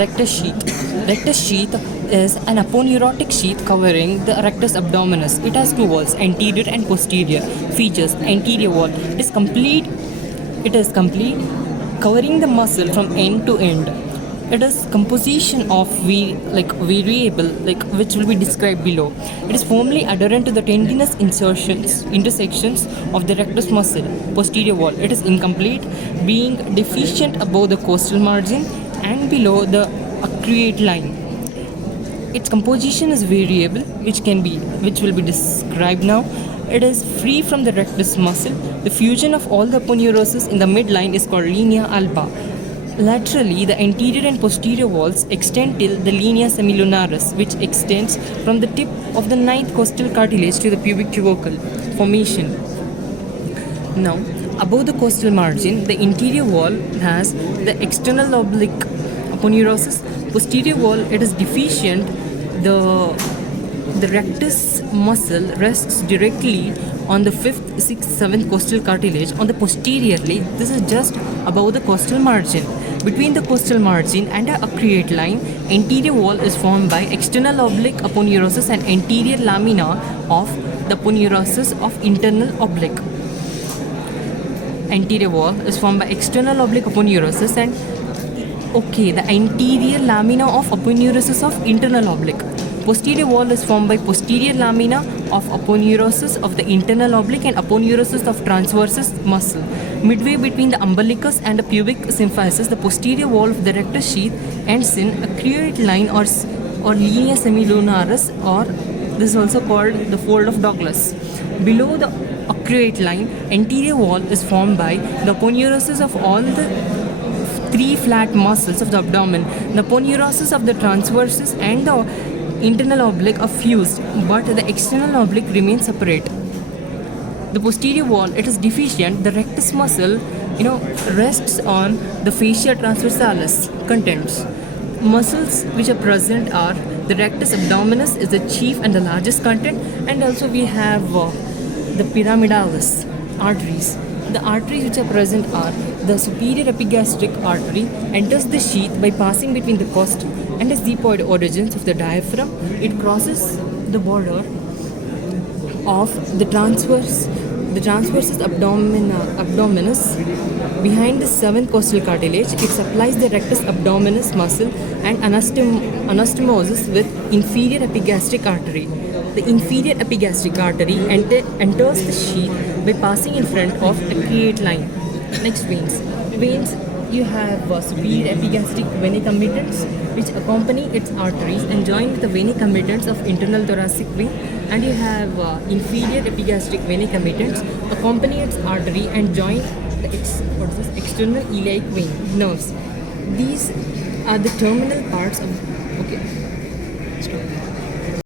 Rectus sheath. Rectus sheath is an aponeurotic sheath covering the rectus abdominis. It has two walls, anterior and posterior. Features: anterior wall. It is complete, covering the muscle from end to end. It is composition of variable which will be described below. It is firmly adherent to the tendinous intersections of the rectus muscle. Posterior wall. It is incomplete, being deficient above the costal margin and below the arcuate line. Its composition is variable, which will be described now. It is free from the rectus muscle. The fusion of all the aponeurosis in the midline is called linea alba. Laterally, the anterior and posterior walls extend till the linea semilunaris, which extends from the tip of the ninth costal cartilage to the pubic tubercle formation. Now, above the costal margin, the interior wall has the external oblique aponeurosis. Posterior wall, it is deficient. The rectus muscle rests directly on the 5th, 6th, 7th costal cartilage. On the posteriorly, this is just above the costal margin. Between the costal margin and the arcuate line, anterior wall is formed by external oblique aponeurosis and anterior lamina of the aponeurosis of internal oblique. Anterior wall is formed by external oblique aponeurosis and the anterior lamina of aponeurosis of internal oblique. Posterior wall is formed by posterior lamina of aponeurosis of the internal oblique and aponeurosis of transversus muscle. Midway between the umbilicus and the pubic symphysis, the posterior wall of the rectus sheath ends in a arcuate line or linea semilunaris, or this is also called the fold of Douglas. Below the arcuate line, anterior wall is formed by the aponeurosis of all the three flat muscles of the abdomen. The aponeurosis of the transversus and the internal oblique are fused, but the external oblique remains separate. The posterior wall, it is deficient. The rectus muscle, rests on the fascia transversalis contents. Muscles which are present are the rectus abdominis is the chief and the largest content, and also we have the pyramidalis arteries. The arteries which are present are the superior epigastric artery enters the sheath by passing between the costa and the xiphoid origins of the diaphragm. It crosses the border of the transversus abdominis behind the 7th costal cartilage. It supplies the rectus abdominis muscle and anastomosis with inferior epigastric artery. The inferior epigastric artery enters the sheath by passing in front of the arcuate line. Next, veins. Veins, you have superior epigastric venae committents which accompany its arteries and join with the venae committents of internal thoracic vein, and you have inferior epigastric venae committents accompany its artery and join the external iliac vein nerves. These are the terminal parts of